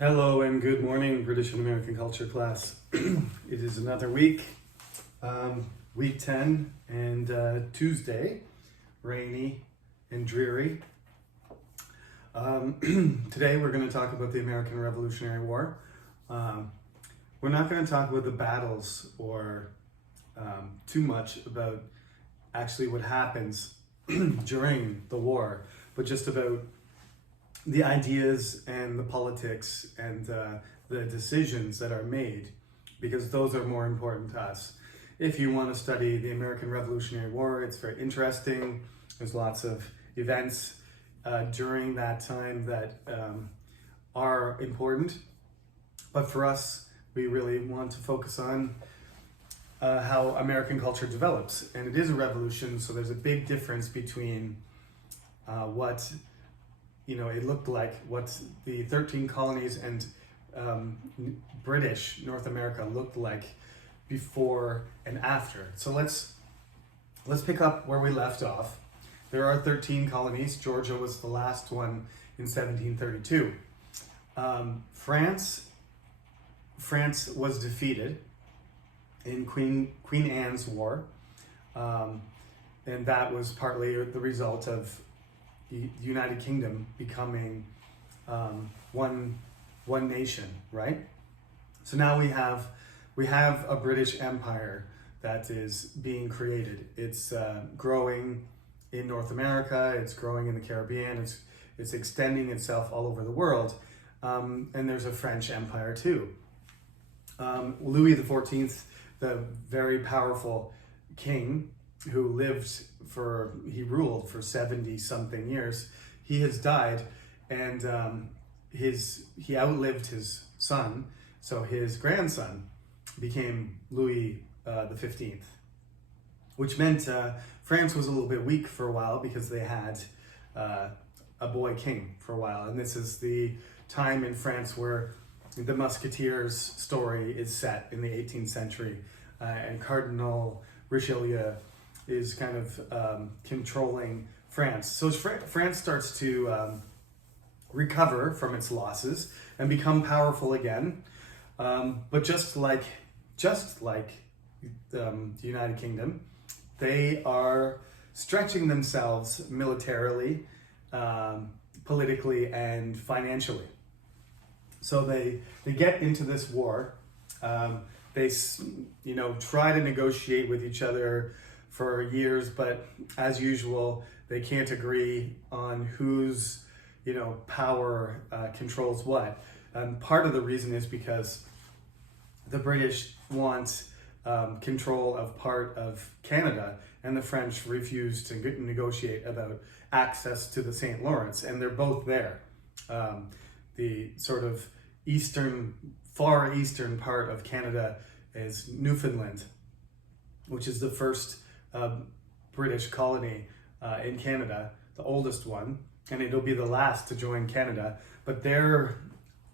Hello and good morning, British and American culture class. It is another week, week 10, and Tuesday, rainy and dreary. Today we're going to talk about the American Revolutionary War. We're not going to talk about the battles or too much about actually what happens during the war, but just about the ideas and the politics and the decisions that are made, because those are more important to us. If you want to study the American Revolutionary War, it's very interesting. There's lots of events during that time that are important. But for us, we really want to focus on how American culture develops. And it is a revolution, so there's a big difference between what it looked like, what the 13 colonies and British North America looked like before and after. So let's pick up where we left off. There are 13 colonies. Georgia was the last one in 1732. France was defeated in Queen Anne's War, and that was partly the result of the United Kingdom becoming one nation, right? So now we have a British Empire that is being created. It's growing in North America. It's growing in the Caribbean. It's extending itself all over the world, and there's a French Empire too. Louis XIV, the very powerful king, who ruled for 70 something years. He has died, and he outlived his son, so his grandson became Louis XV, which meant France was a little bit weak for a while because they had a boy king for a while. And this is the time in France where the Musketeers story is set in the 18th century, and Cardinal Richelieu is kind of controlling France. So France starts to recover from its losses and become powerful again. But just like the United Kingdom, they are stretching themselves militarily, politically, and financially. So they get into this war. They try to negotiate with each other for years, but as usual, they can't agree on whose power controls what. And part of the reason is because the British want control of part of Canada, and the French refuse to negotiate about access to the St. Lawrence, and they're both there. The sort of far eastern part of Canada is Newfoundland, which is the first British colony in Canada, the oldest one, and it'll be the last to join Canada. But they're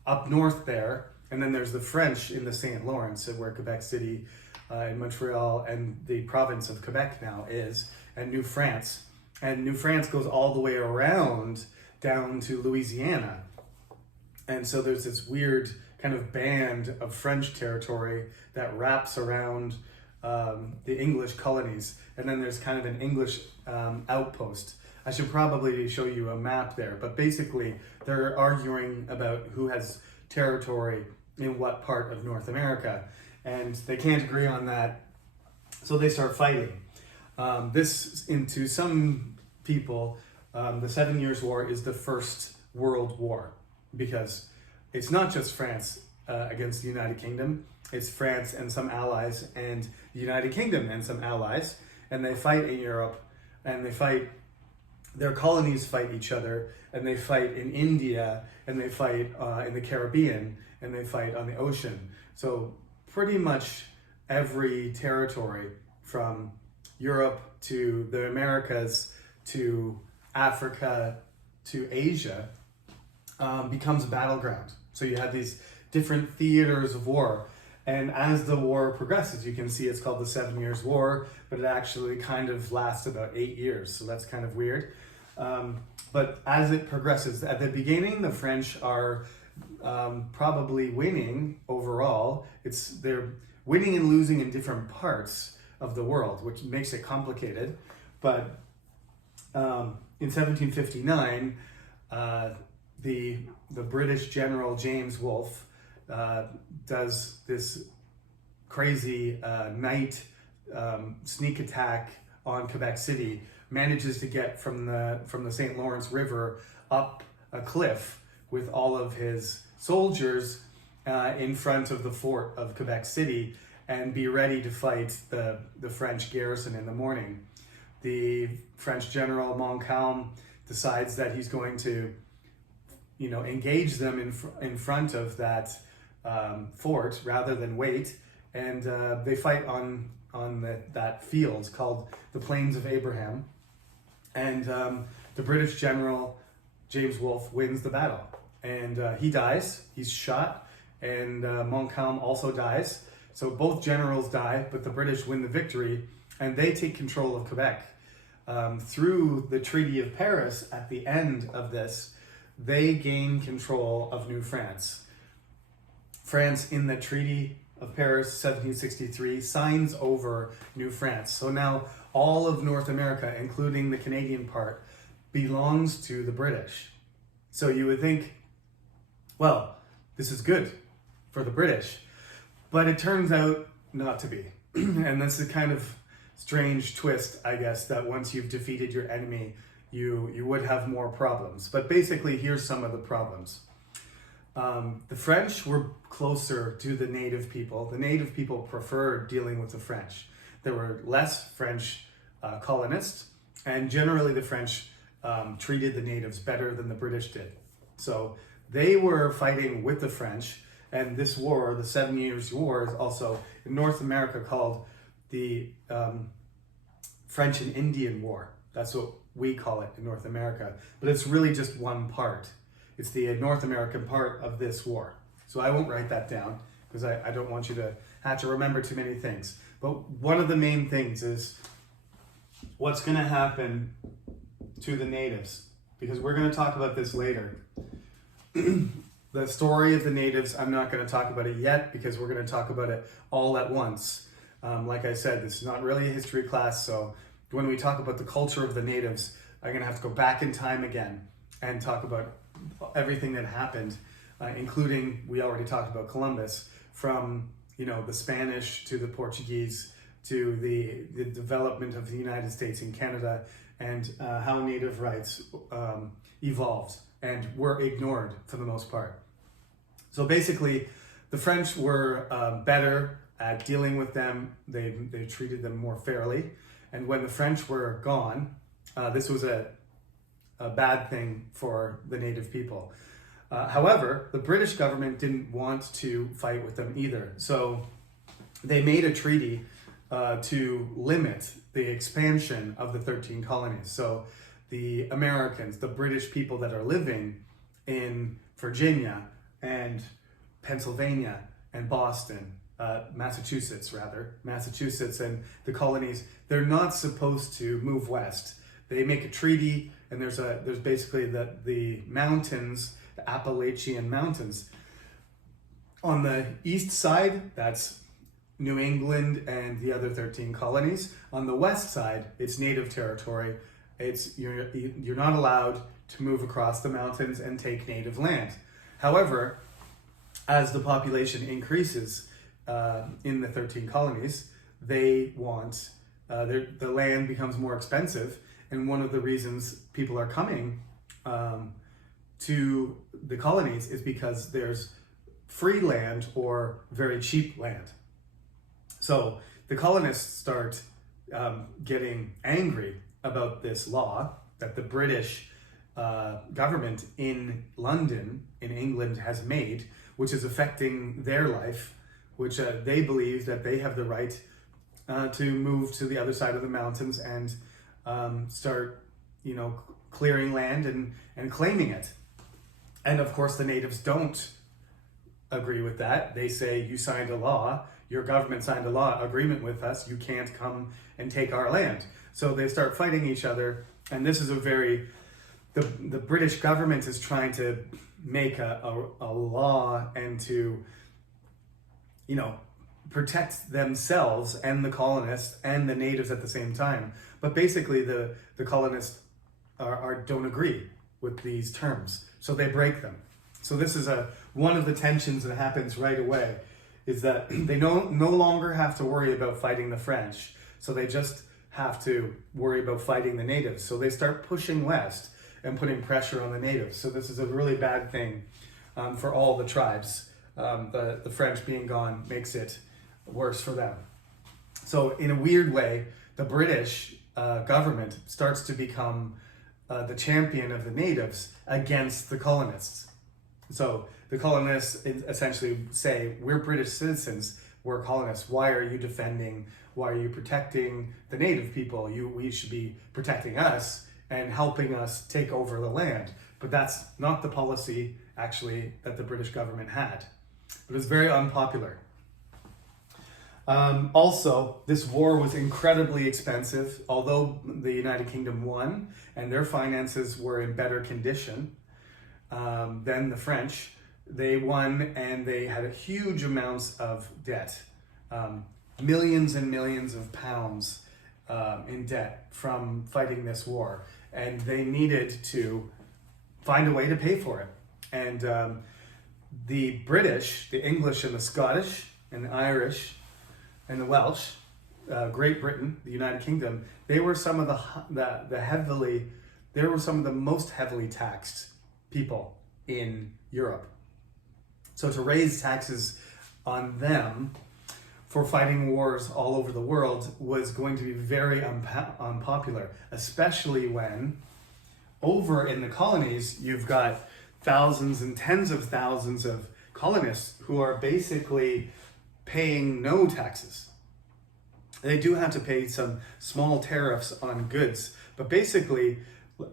up north there, and then there's the French in the St. Lawrence, where Quebec City in Montreal and the province of Quebec now is, and New France. And New France goes all the way around down to Louisiana. And so there's this weird kind of band of French territory that wraps around the English colonies, and then there's kind of an English outpost. I should probably show you a map there, but basically they're arguing about who has territory in what part of North America, and they can't agree on that, so they start fighting. To some people, the 7 Years' War is the First World War, because it's not just France against the United Kingdom. It's France and some allies, and the United Kingdom and some allies, and they fight in Europe, and their colonies fight each other, and they fight in India, and they fight in the Caribbean, and they fight on the ocean. So pretty much every territory from Europe to the Americas to Africa to Asia becomes a battleground. So you have these different theaters of war. And as the war progresses, you can see it's called the 7 Years' War, but it actually kind of lasts about 8 years. So that's kind of weird. But as it progresses, at the beginning, the French are probably winning overall. They're winning and losing in different parts of the world, which makes it complicated. But in 1759, the British general James Wolfe does this crazy night sneak attack on Quebec City, manages to get from the St. Lawrence River up a cliff with all of his soldiers in front of the fort of Quebec City and be ready to fight the French garrison in the morning. The French general Montcalm decides that he's going to, engage them in front of that fort rather than wait, and they fight on that field called the Plains of Abraham, and the British general James Wolfe wins the battle, and he dies. He's shot, and Montcalm also dies. So both generals die, but the British win the victory, and they take control of Quebec. Through the Treaty of Paris, at the end of this, they gain control of New France. France, in the Treaty of Paris, 1763, signs over New France. So now all of North America, including the Canadian part, belongs to the British. So you would think, well, this is good for the British, but it turns out not to be. And that's the kind of strange twist, I guess, that once you've defeated your enemy, you would have more problems. But basically, here's some of the problems. The French were closer to the native people. The native people preferred dealing with the French. There were less French colonists, and generally the French treated the natives better than the British did. So they were fighting with the French, and this war, the 7 Years' War, is also in North America called the French and Indian War. That's what we call it in North America, but it's really just one part. It's the North American part of this war. So I won't write that down because I don't want you to have to remember too many things. But one of the main things is what's going to happen to the natives, because we're going to talk about this later. The story of the natives, I'm not going to talk about it yet because we're going to talk about it all at once. Like I said, this is not really a history class, so when we talk about the culture of the natives, I'm going to have to go back in time again and talk about everything that happened, including, we already talked about Columbus, from the Spanish to the Portuguese to the development of the United States and Canada, and how native rights evolved and were ignored for the most part. So basically, the French were better at dealing with them. They treated them more fairly. And when the French were gone, this was a bad thing for the native people. However, the British government didn't want to fight with them either. So they made a treaty to limit the expansion of the 13 colonies. So the Americans, the British people that are living in Virginia and Pennsylvania and Boston, Massachusetts and the colonies, they're not supposed to move west. They make a treaty, and there's basically the mountains, the Appalachian Mountains. On the east side, that's New England and the other 13 colonies. On the west side, it's native territory. You're not allowed to move across the mountains and take native land. However, as the population increases in the 13 colonies, they want the land becomes more expensive, and one of the reasons people are coming to the colonies is because there's free land or very cheap land. So the colonists start getting angry about this law that the British government in London, in England, has made, which is affecting their life, which they believe that they have the right to move to the other side of the mountains and start, clearing land and claiming it. And of course, the natives don't agree with that. They say, you signed a law, your government signed a law agreement with us, you can't come and take our land. So they start fighting each other, and this is the British government is trying to make a law and to, protect themselves and the colonists and the natives at the same time. But basically the colonists don't agree with these terms, so they break them. So this is one of the tensions that happens right away, is that they no longer have to worry about fighting the French, so they just have to worry about fighting the natives. So they start pushing west and putting pressure on the natives. So this is a really bad thing for all the tribes. The French being gone makes it worse for them. So in a weird way, the British government starts to become the champion of the natives against the colonists. So the colonists essentially say, we're British citizens, we're colonists. Why are you defending, why are you protecting the native people? We should be protecting us and helping us take over the land. But that's not the policy, actually, that the British government had. It was very unpopular. Also, this war was incredibly expensive. Although the United Kingdom won and their finances were in better condition than the French, they won and they had huge amounts of debt. Millions and millions of pounds in debt from fighting this war. And they needed to find a way to pay for it. And the British, the English and the Scottish and the Irish and the Welsh, Great Britain, the United Kingdom, they were some of they were some of the most heavily taxed people in Europe. So to raise taxes on them for fighting wars all over the world was going to be very unpopular, especially when over in the colonies, you've got thousands and tens of thousands of colonists who are basically paying no taxes. They do have to pay some small tariffs on goods, but basically,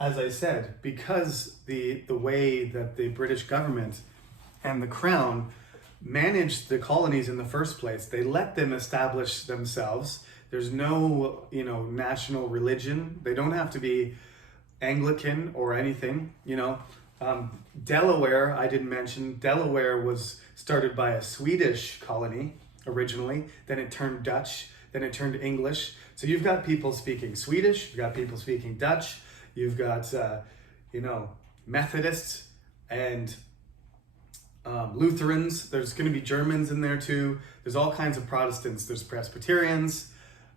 as I said, because the way that the British government and the Crown managed the colonies in the first place, they let them establish themselves. There's no, national religion. They don't have to be Anglican or anything, Delaware, I didn't mention, Delaware was started by a Swedish colony originally, then it turned Dutch, then it turned English. So you've got people speaking Swedish, you've got people speaking Dutch, you've got, Methodists and Lutherans. There's going to be Germans in there too. There's all kinds of Protestants. There's Presbyterians.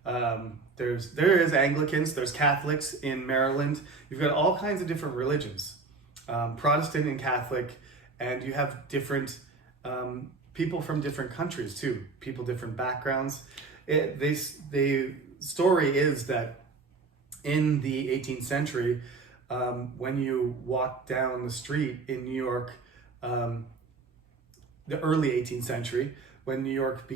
There is Anglicans. There's Catholics in Maryland. You've got all kinds of different religions, Protestant and Catholic, and you have different people from different countries too. People different backgrounds. The story is that in the 18th century, when you walk down the street in New York, the early 18th century, when New York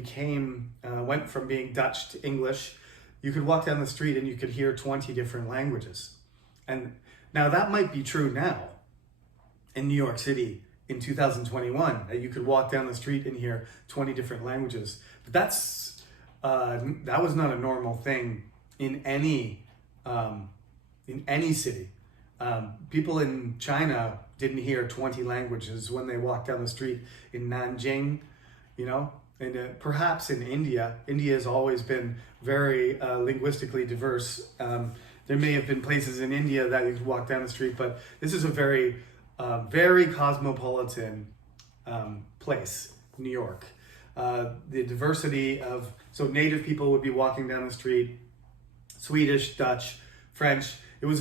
went from being Dutch to English, you could walk down the street and you could hear 20 different languages. And now that might be true now in New York City in 2021, that you could walk down the street and hear 20 different languages. But that was not a normal thing in any city. People in China didn't hear 20 languages when they walked down the street in Nanjing, and perhaps in India. India has always been very linguistically diverse. There may have been places in India that you could walk down the street, but this is a very, very cosmopolitan place, New York. The diversity so native people would be walking down the street, Swedish, Dutch, French. It was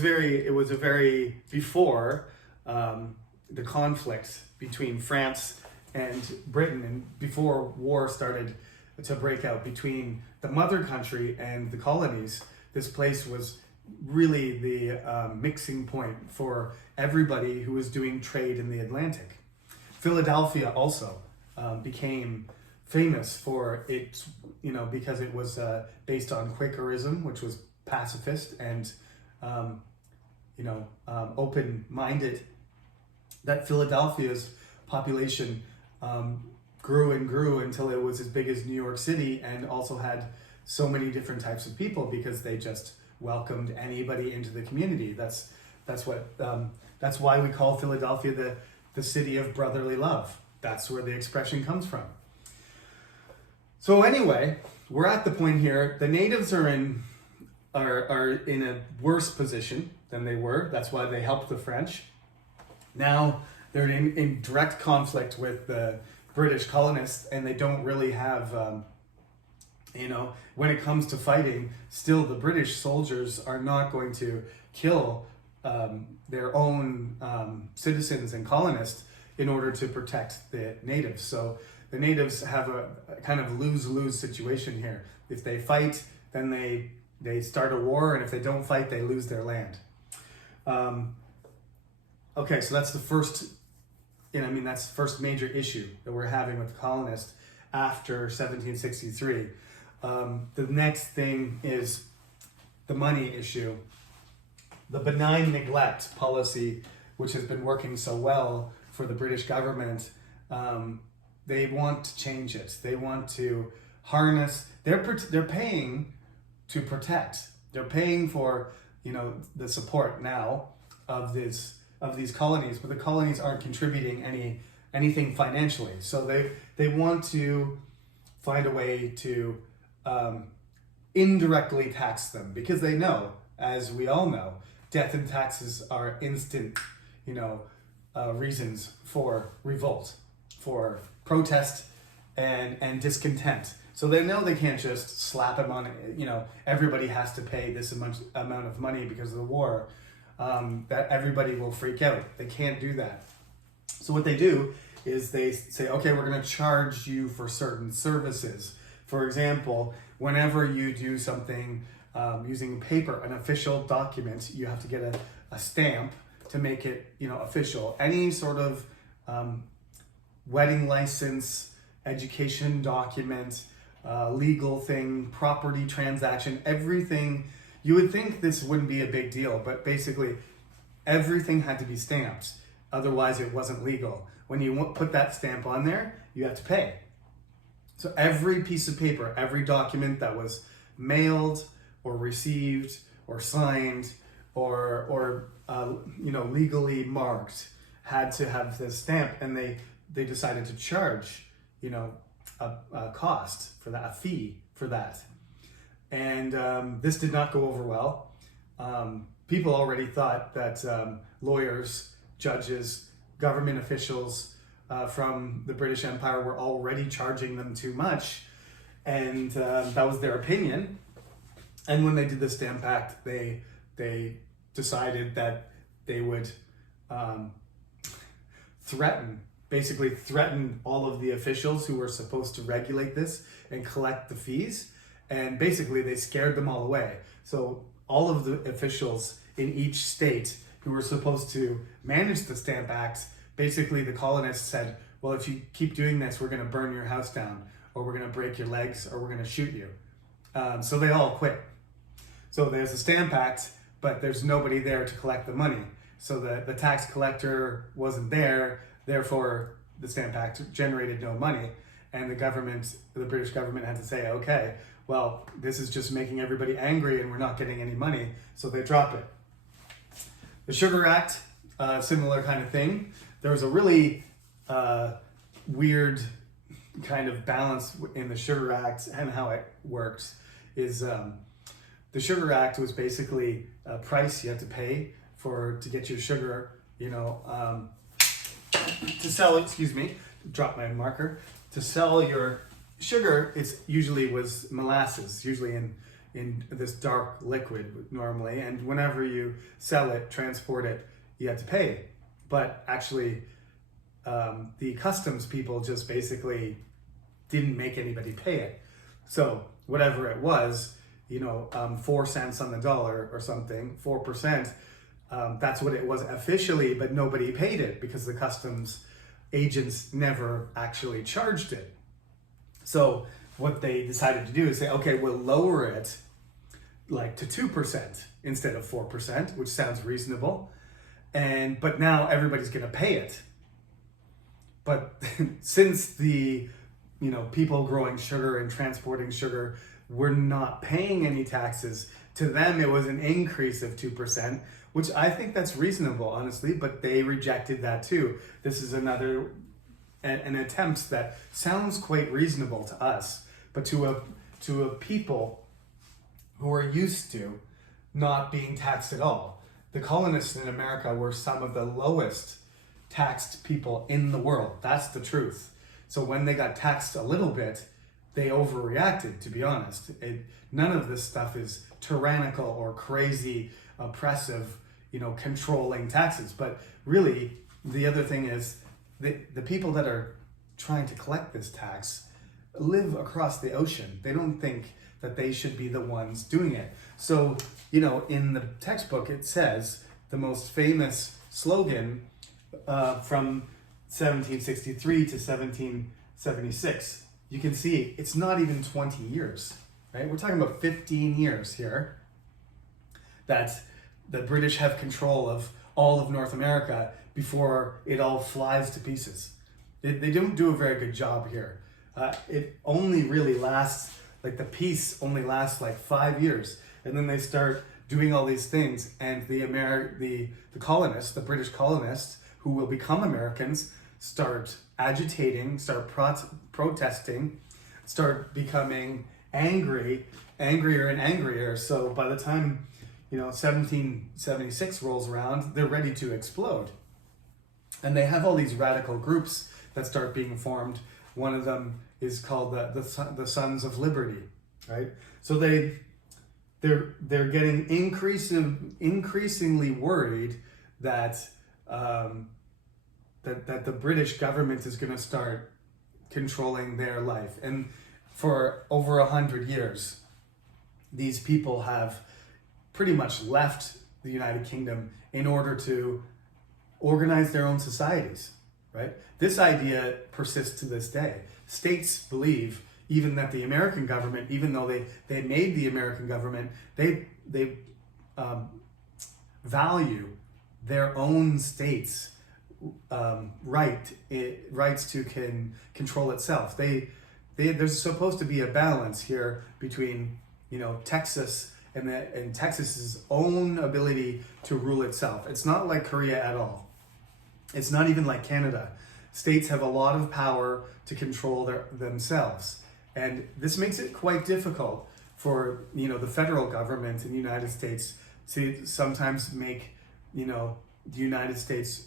before the conflict between France and Britain, and before war started to break out between the mother country and the colonies. This place was really the mixing point for everybody who was doing trade in the Atlantic. Philadelphia also became famous for its, because it was based on Quakerism, which was pacifist and open-minded. That Philadelphia's population grew and grew until it was as big as New York City, and also had so many different types of people because they just welcomed anybody into the community. That's why we call Philadelphia the city of brotherly love. That's where the expression comes from. So anyway, we're at the point here. The natives are in a worse position than they were. That's why they helped the French. Now they're in direct conflict with the British colonists, and they don't really have, when it comes to fighting, still the British soldiers are not going to kill their own citizens and colonists in order to protect the natives. So the natives have a kind of lose-lose situation here. If they fight, then they start a war, and if they don't fight, they lose their land. Okay, so that's the first, that's the first major issue that we're having with the colonists after 1763. The next thing is the money issue. The benign neglect policy, which has been working so well for the British government, they want to change it. They want to harness. They're paying to protect. They're paying for the support now of these colonies, but the colonies aren't contributing anything financially. So they want to find a way to indirectly tax them, because they know, as we all know, death and taxes are instant, reasons for revolt, for protest and discontent. So they know they can't just slap them on, everybody has to pay this amount of money because of the war, that everybody will freak out. They can't do that. So what they do is they say, okay, we're going to charge you for certain services. For example, whenever you do something using paper, an official document, you have to get a stamp to make it, official. Any sort of wedding license, education document, legal thing, property transaction, everything. You would think this wouldn't be a big deal, but basically everything had to be stamped. Otherwise it wasn't legal. When you put that stamp on there, you have to pay. So every piece of paper, every document that was mailed or received or signed or legally marked had to have this stamp, and they decided to charge, a cost for that, a fee for that. And this did not go over well. People already thought that lawyers, judges, government officials from the British Empire were already charging them too much, and that was their opinion. And when they did the Stamp Act, they decided that they would threaten all of the officials who were supposed to regulate this and collect the fees. And basically they scared them all away. So all of the officials in each state who were supposed to manage the Stamp Act, basically the colonists said, well, if you keep doing this, we're going to burn your house down, or we're going to break your legs, or we're going to shoot you. So they all quit. So there's a Stamp Act, but there's nobody there to collect the money. So the tax collector wasn't there, therefore the Stamp Act generated no money. And the British government had to say, okay, well, this is just making everybody angry and we're not getting any money, so they drop it. The Sugar Act, similar kind of thing. There was a really weird kind of balance in the Sugar Act, and how it works is the Sugar Act was basically a price you had to pay to get your sugar, to sell it, drop my marker. To sell your sugar, it usually was molasses, usually in this dark liquid normally, and whenever you sell it, transport it, you have to pay. But actually, the customs people just basically didn't make anybody pay it. So whatever it was, 4 cents on the dollar or something, 4%, that's what it was officially, but nobody paid it because the customs agents never actually charged it. So what they decided to do is say, okay, we'll lower it like to 2% instead of 4%, which sounds reasonable. But now everybody's going to pay it. But since the people growing sugar and transporting sugar were not paying any taxes, To them, it was an increase of 2%, which I think that's reasonable, honestly, but they rejected that too. This is another an attempt that sounds quite reasonable to us, but to a people who are used to not being taxed at all. The colonists in America were some of the lowest taxed people in the world. That's the truth. So when they got taxed a little bit, they overreacted, to be honest. None of this stuff is tyrannical or crazy, oppressive, controlling taxes. But really, the other thing is the people that are trying to collect this tax live across the ocean. They don't think that they should be the ones doing it. So, in the textbook, it says the most famous slogan from 1763 to 1776. You can see it's not even 20 years, right? We're talking about 15 years here that the British have control of all of North America before it all flies to pieces. They don't do a very good job here. It only really lasts, the peace only lasts 5 years. And then they start doing all these things, and the colonists, the British colonists, who will become Americans, start agitating, start protesting, start becoming angrier and angrier. So by the time 1776 rolls around, they're ready to explode. And they have all these radical groups that start being formed. One of them is called the Sons of Liberty, right? So they're getting increasingly worried that that the British government is going to start controlling their life. And for over 100 years, these people have pretty much left the United Kingdom in order to organize their own societies, right? This idea persists to this day. States believe even that the American government, even though they made the American government, they value their own states' rights to control itself. There's supposed to be a balance here between Texas and Texas's own ability to rule itself. It's not like Korea at all. It's not even like Canada. States have a lot of power to control themselves. And this makes it quite difficult for, the federal government in the United States to sometimes make, the United States,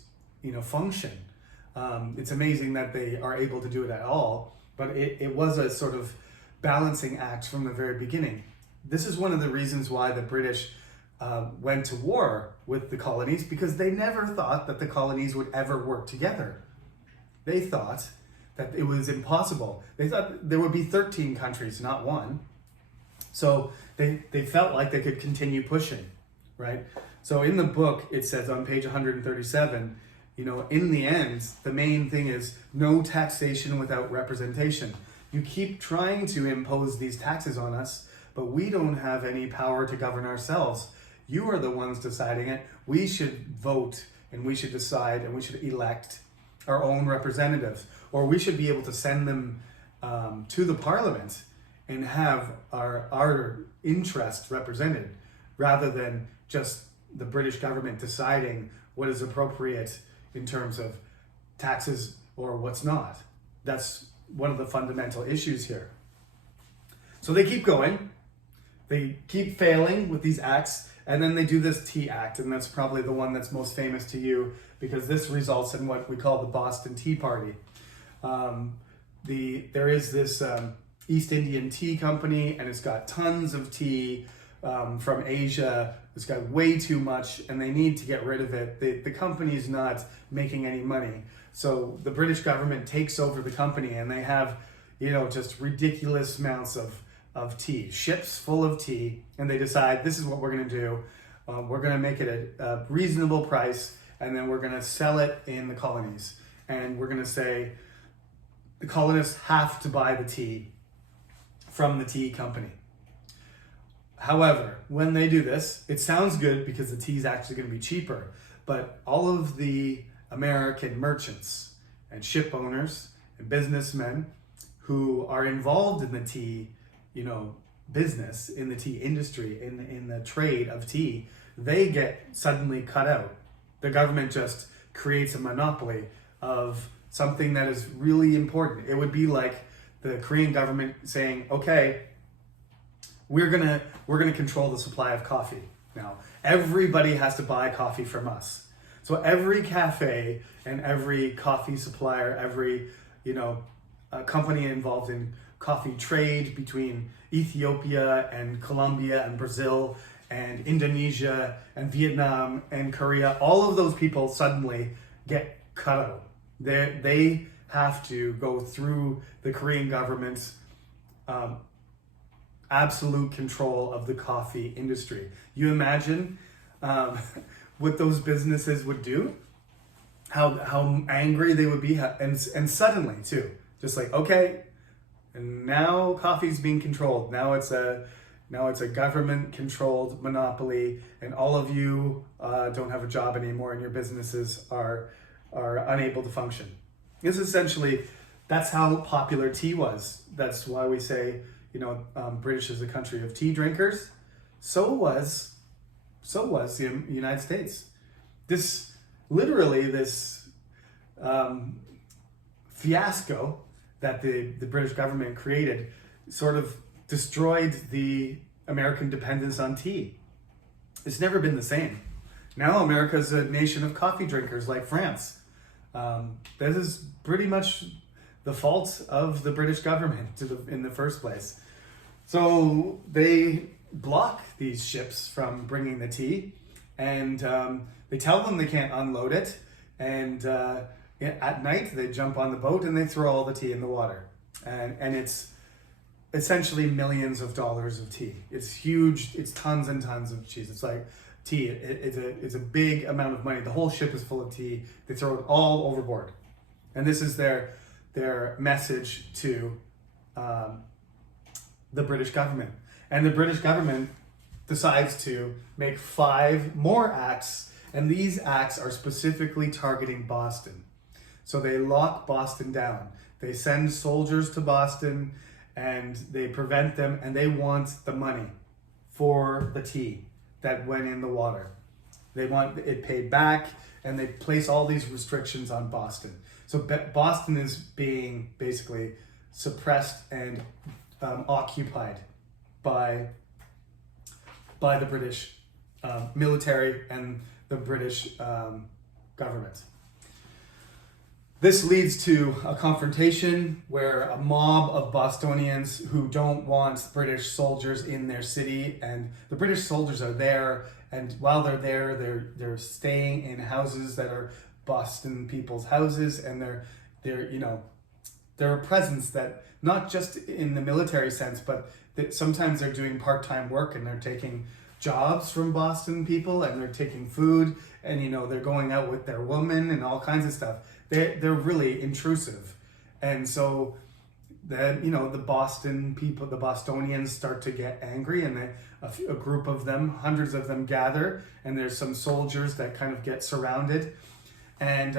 function. It's amazing that they are able to do it at all, but it was a sort of balancing act from the very beginning. This is one of the reasons why the British went to war with the colonies, because they never thought that the colonies would ever work together. They thought that it was impossible. They thought there would be 13 countries, not one. So they felt like they could continue pushing, right? So in the book, it says on page 137, in the end, the main thing is no taxation without representation. You keep trying to impose these taxes on us, but we don't have any power to govern ourselves. You are the ones deciding it. We should vote, and we should decide, and we should elect our own representatives, or we should be able to send them to the parliament and have our interest represented, rather than just the British government deciding what is appropriate in terms of taxes or what's not. That's one of the fundamental issues here. So they keep going. They keep failing with these acts, and then they do this Tea Act, and that's probably the one that's most famous to you, because this results in what we call the Boston Tea Party. There is this East Indian Tea Company, and it's got tons of tea from Asia. It's got way too much, and they need to get rid of it. The company's not making any money. So the British government takes over the company, and they have, just ridiculous amounts of tea, ships full of tea, and they decide this is what we're going to do. We're going to make it a reasonable price, and then we're going to sell it in the colonies. And we're going to say the colonists have to buy the tea from the tea company. However, when they do this, it sounds good because the tea is actually going to be cheaper. But all of the American merchants and ship owners and businessmen who are involved in the tea, business, in the tea industry, in the trade of tea, they get suddenly cut out. The government just creates a monopoly of something that is really important. It would be like the Korean government saying, okay, we're gonna control the supply of coffee. Now, everybody has to buy coffee from us. So every cafe and every coffee supplier, every company involved in coffee trade between Ethiopia and Colombia and Brazil and Indonesia and Vietnam and Korea, all of those people suddenly get cut out. They have to go through the Korean government's absolute control of the coffee industry. You imagine what those businesses would do? How angry they would be, and suddenly too, just like, okay, and now coffee's being controlled. Now it's a government-controlled monopoly, and all of you don't have a job anymore, and your businesses are unable to function. It's essentially, that's how popular tea was. That's why we say, British is a country of tea drinkers. So was the United States. This fiasco that the British government created sort of destroyed the American dependence on tea. It's never been the same. Now America's a nation of coffee drinkers like France. This is pretty much the fault of the British government in the first place. So they block these ships from bringing the tea, and they tell them they can't unload it, and at night they jump on the boat and they throw all the tea in the water, and it's essentially millions of dollars of tea. It's huge. It's tons and tons of cheese. It's like tea. It's a big amount of money. The whole ship is full of tea. They throw it all overboard, and this is their message to the British government. And the British government decides to make 5 more acts, and these acts are specifically targeting Boston. So they lock Boston down. They send soldiers to Boston, and they prevent them, and they want the money for the tea that went in the water. They want it paid back, and they place all these restrictions on Boston. So Boston is being basically suppressed and occupied by the British military and the British government. This leads to a confrontation where a mob of Bostonians who don't want British soldiers in their city, and the British soldiers are there, and while they're there, they're staying in houses that are Boston people's houses, and they're a presence that, not just in the military sense, but that sometimes they're doing part-time work, and they're taking jobs from Boston people, and they're taking food, and they're going out with their woman and all kinds of stuff. They're really intrusive, and so then the Boston people, the Bostonians, start to get angry, and a group of them, hundreds of them, gather, and there's some soldiers that kind of get surrounded, and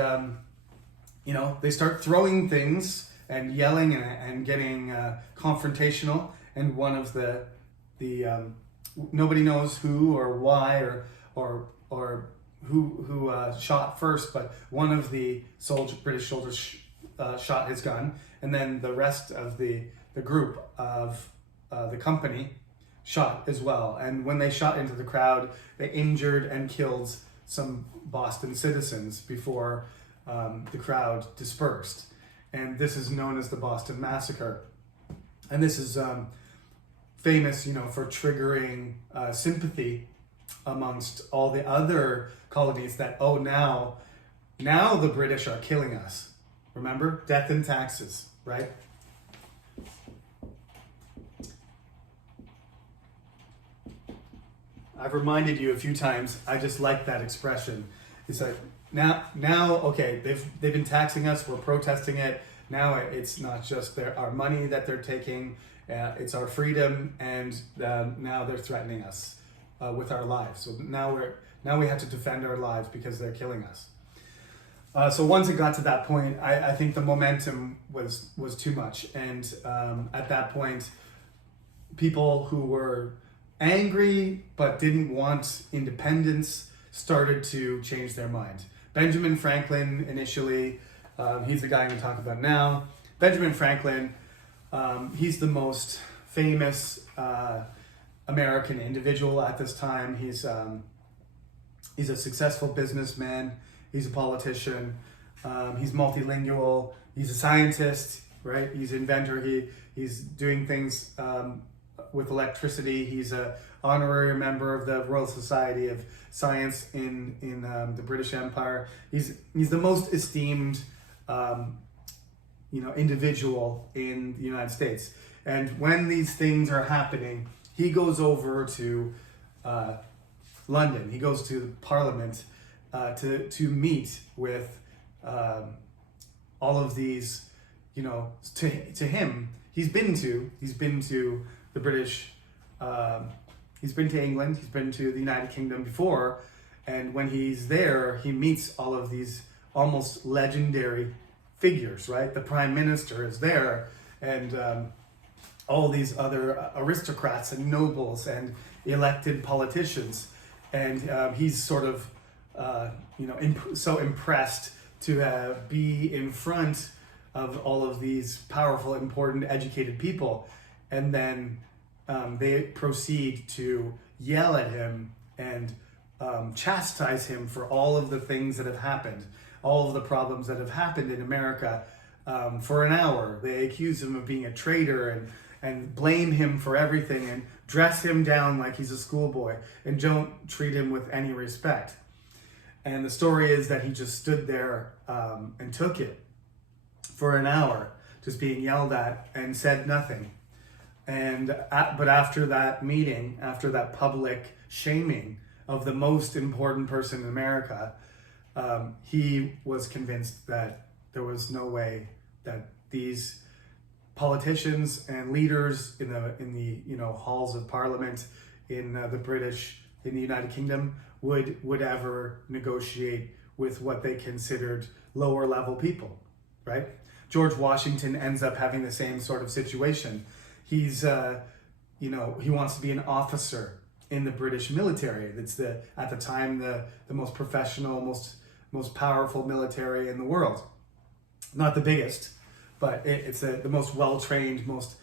they start throwing things and yelling and getting confrontational, and one of the nobody knows who or why or who shot first, but one of the British soldiers shot his gun, and then the rest of the group of the company shot as well. And when they shot into the crowd, they injured and killed some Boston citizens before the crowd dispersed. And this is known as the Boston Massacre. And this is famous, for triggering sympathy amongst all the other colonies that, now the British are killing us. Remember? Death and taxes, right? I've reminded you a few times, I just like that expression. It's like, now, okay, they've been taxing us, we're protesting it. Now it's not just our money that they're taking, it's our freedom, and now they're threatening us with our lives. So now we have to defend our lives because they're killing us. So once it got to that point, I think the momentum was too much, and at that point, people who were angry but didn't want independence started to change their mind. Benjamin Franklin initially, he's the guy I'm going to talk about now. Benjamin Franklin, he's the most famous American individual at this time. He's a successful businessman. He's a politician. He's multilingual. He's a scientist, right? He's an inventor. He's doing things with electricity. He's an honorary member of the Royal Society of Science in the British Empire. He's the most esteemed individual in the United States. And when these things are happening, he goes over to London. He goes to Parliament to meet with all of these, to him, he's been to the British, he's been to England, he's been to the United Kingdom before, and when he's there, he meets all of these almost legendary figures, right? The Prime Minister is there, and all these other aristocrats and nobles and elected politicians, and he's sort of so impressed to be in front of all of these powerful, important, educated people, and then they proceed to yell at him and chastise him for all of the things that have happened, all of the problems that have happened in America for an hour. They accuse him of being a traitor and blame him for everything and dress him down like he's a schoolboy and don't treat him with any respect. And the story is that he just stood there and took it for an hour, just being yelled at, and said nothing. But after that meeting, after that public shaming of the most important person in America, he was convinced that there was no way that these politicians and leaders in the halls of Parliament in the United Kingdom would ever negotiate with what they considered lower level people, right? George Washington ends up having the same sort of situation. He's he wants to be an officer in the British military. That's at the time the most professional, most powerful military in the world. Not the biggest, but it's the most well-trained, most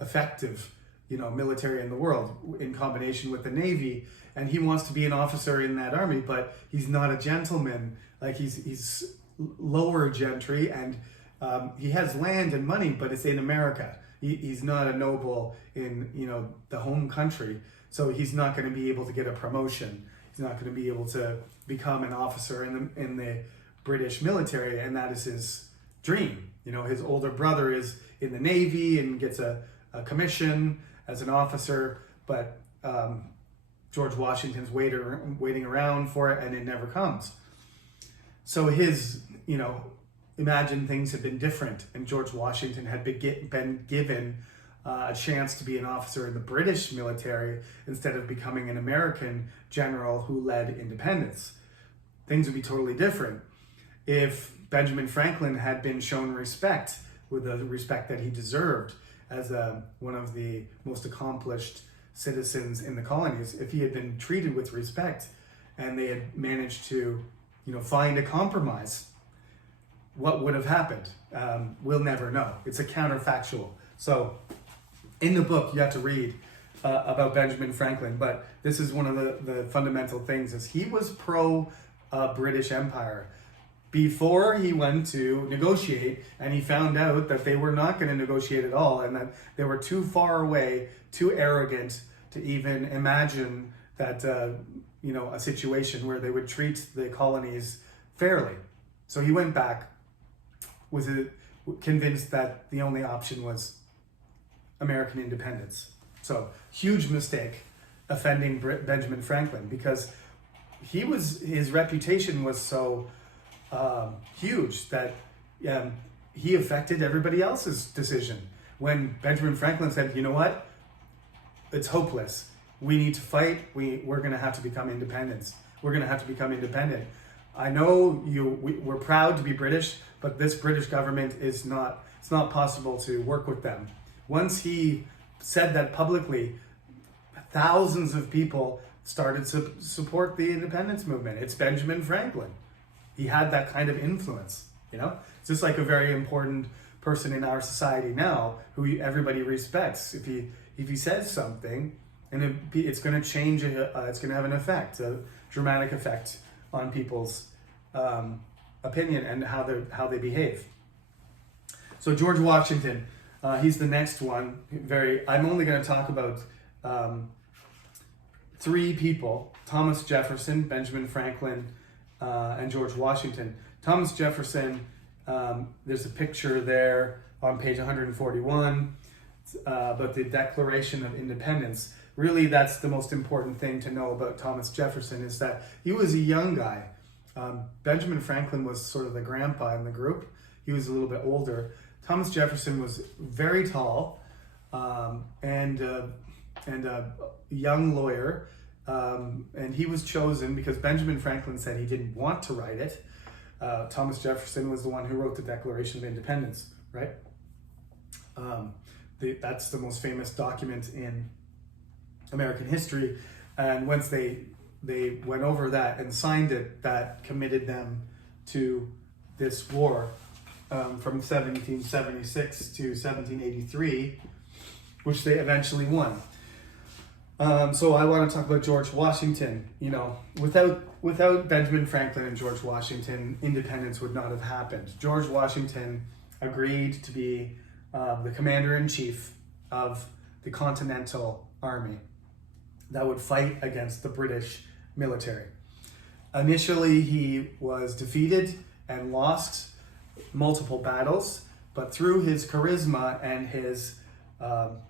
effective military in the world, in combination with the Navy. And he wants to be an officer in that army, but he's not a gentleman. Like he's lower gentry, and he has land and money, but it's in America. He's not a noble in the home country, so he's not going to be able to get a promotion. He's not going to be able to become an officer in the British military, and that is his dream. His older brother is in the Navy and gets a commission as an officer, but George Washington's waiting around for it, and it never comes. So imagine things had been different, and George Washington had been given a chance to be an officer in the British military instead of becoming an American general who led independence. Things would be totally different if Benjamin Franklin had been shown respect, with the respect that he deserved as one of the most accomplished citizens in the colonies. If he had been treated with respect and they had managed to find a compromise, what would have happened? We'll never know. It's a counterfactual. So in the book, you have to read about Benjamin Franklin, but this is one of the fundamental things, is he was pro-British Empire before he went to negotiate, and he found out that they were not going to negotiate at all, and that they were too far away, too arrogant to even imagine that a situation where they would treat the colonies fairly. So he went back, was convinced that the only option was American independence. So huge mistake offending Benjamin Franklin, because his reputation was so huge that he affected everybody else's decision. When Benjamin Franklin said, you know what, it's hopeless, we need to fight, we're going to have to become independent. We're going to have to become independent. I know we're proud to be British, but this British government it's not possible to work with them. Once he said that publicly, thousands of people started to support the independence movement. It's Benjamin Franklin. He had that kind of influence, you know? It's just like a very important person in our society now who everybody respects. If he says something, and it's going to change, it's going to have an effect, a dramatic effect on people's opinion and how they behave. So George Washington, he's the next one. I'm only going to talk about 3 people: Thomas Jefferson, Benjamin Franklin, and George Washington. Thomas Jefferson, there's a picture there on page 141 about the Declaration of Independence. Really, that's the most important thing to know about Thomas Jefferson, is that he was a young guy. Benjamin Franklin was sort of the grandpa in the group. He was a little bit older. Thomas Jefferson was very tall and a young lawyer. And he was chosen because Benjamin Franklin said he didn't want to write it. Thomas Jefferson was the one who wrote the Declaration of Independence, right? That's the most famous document in American history. And once they went over that and signed it, that committed them to this war from 1776 to 1783, which they eventually won. So I want to talk about George Washington. You know, without Benjamin Franklin and George Washington, independence would not have happened. George Washington agreed to be the commander-in-chief of the Continental Army that would fight against the British military. Initially, he was defeated and lost multiple battles, but through his charisma and his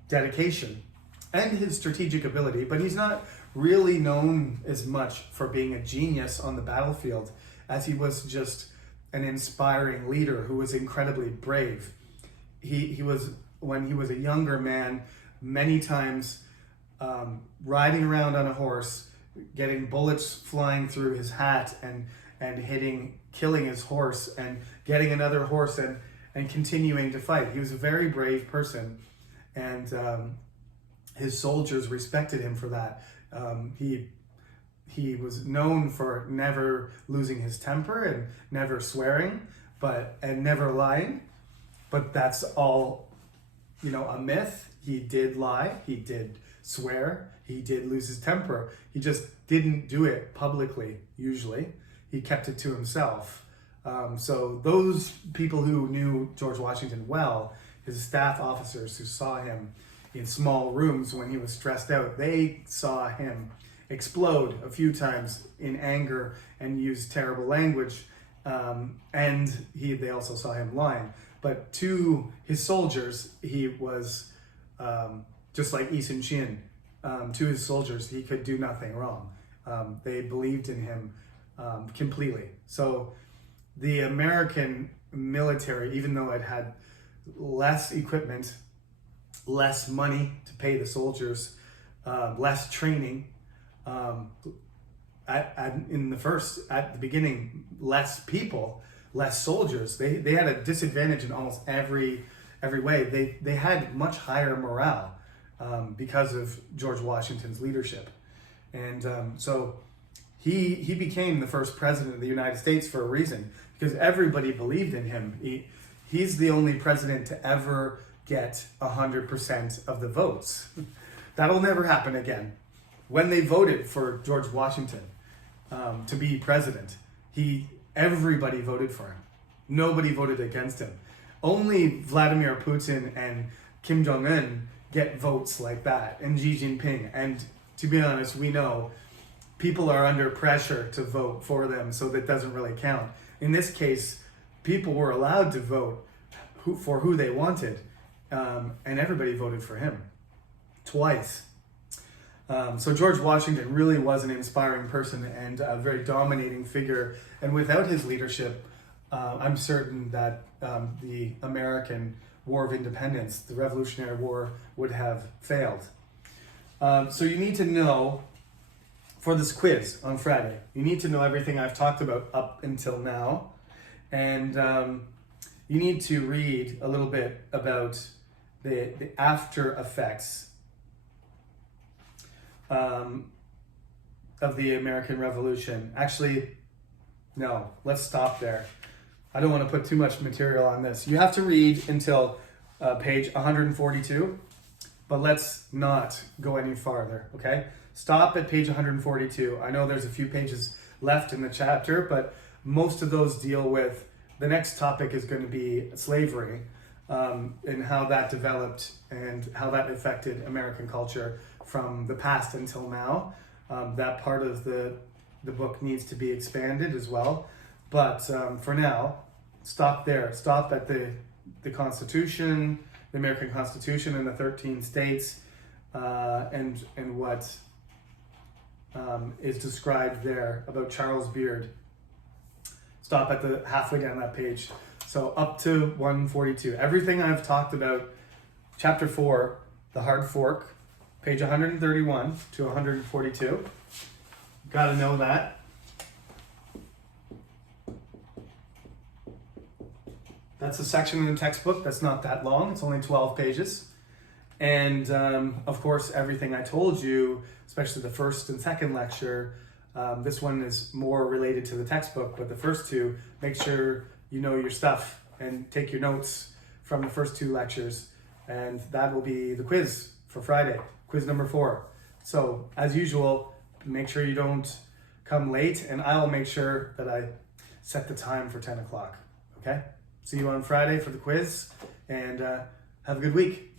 dedication and his strategic ability, but he's not really known as much for being a genius on the battlefield as he was just an inspiring leader who was incredibly brave. He was, when he was a younger man, many times riding around on a horse, getting bullets flying through his hat and killing his horse and getting another horse and continuing to fight. He was a very brave person, and his soldiers respected him for that. He was known for never losing his temper and never swearing, and never lying. But that's all, a myth. He did lie. He did swear. He did lose his temper. He just didn't do it publicly, usually. He kept it to himself. So those people who knew George Washington well, his staff officers who saw him in small rooms when he was stressed out, they saw him explode a few times in anger and use terrible language. And they also saw him lying. But to his soldiers, he was just like Yi Sun-shin. To his soldiers, he could do nothing wrong. They believed in him completely. So the American military, even though it had less equipment, less money to pay the soldiers, less training, at the beginning, less people, less soldiers. They had a disadvantage in almost every way. They had much higher morale because of George Washington's leadership. And so he became the first president of the United States for a reason, because everybody believed in him. He's the only president to ever get 100% of the votes. That'll never happen again. When they voted for George Washington to be president, everybody voted for him. Nobody voted against him. Only Vladimir Putin and Kim Jong-un get votes like that, and Xi Jinping. And to be honest, we know people are under pressure to vote for them, so that doesn't really count. In this case, people were allowed to vote for who they wanted, and everybody voted for him twice. So George Washington really was an inspiring person and a very dominating figure. And without his leadership, I'm certain that the American War of Independence, the Revolutionary War, would have failed. So you need to know, for this quiz on Friday, you need to know everything I've talked about up until now. And you need to read a little bit about the after effects of the American Revolution. Actually, no, let's stop there. I don't want to put too much material on this. You have to read until page 142, but let's not go any farther, okay? Stop at page 142. I know there's a few pages left in the chapter, but most of those deal with, the next topic is going to be slavery, and how that developed and how that affected American culture from the past until now. That part of the book needs to be expanded as well. But for now, stop there. Stop at the Constitution, the American Constitution and the 13 states, and what is described there about Charles Beard. Stop at the halfway down that page. So up to 142. Everything I've talked about, chapter 4, the hard fork, page 131 to 142. Got to know that. That's a section in the textbook that's not that long. It's only 12 pages. And of course, everything I told you, especially the first and second lecture, this one is more related to the textbook, but the first two, make sure you know your stuff and take your notes from the first two lectures. And that will be the quiz for Friday, quiz number 4. So as usual, make sure you don't come late, and I'll make sure that I set the time for 10 o'clock, okay? See you on Friday for the quiz, and have a good week.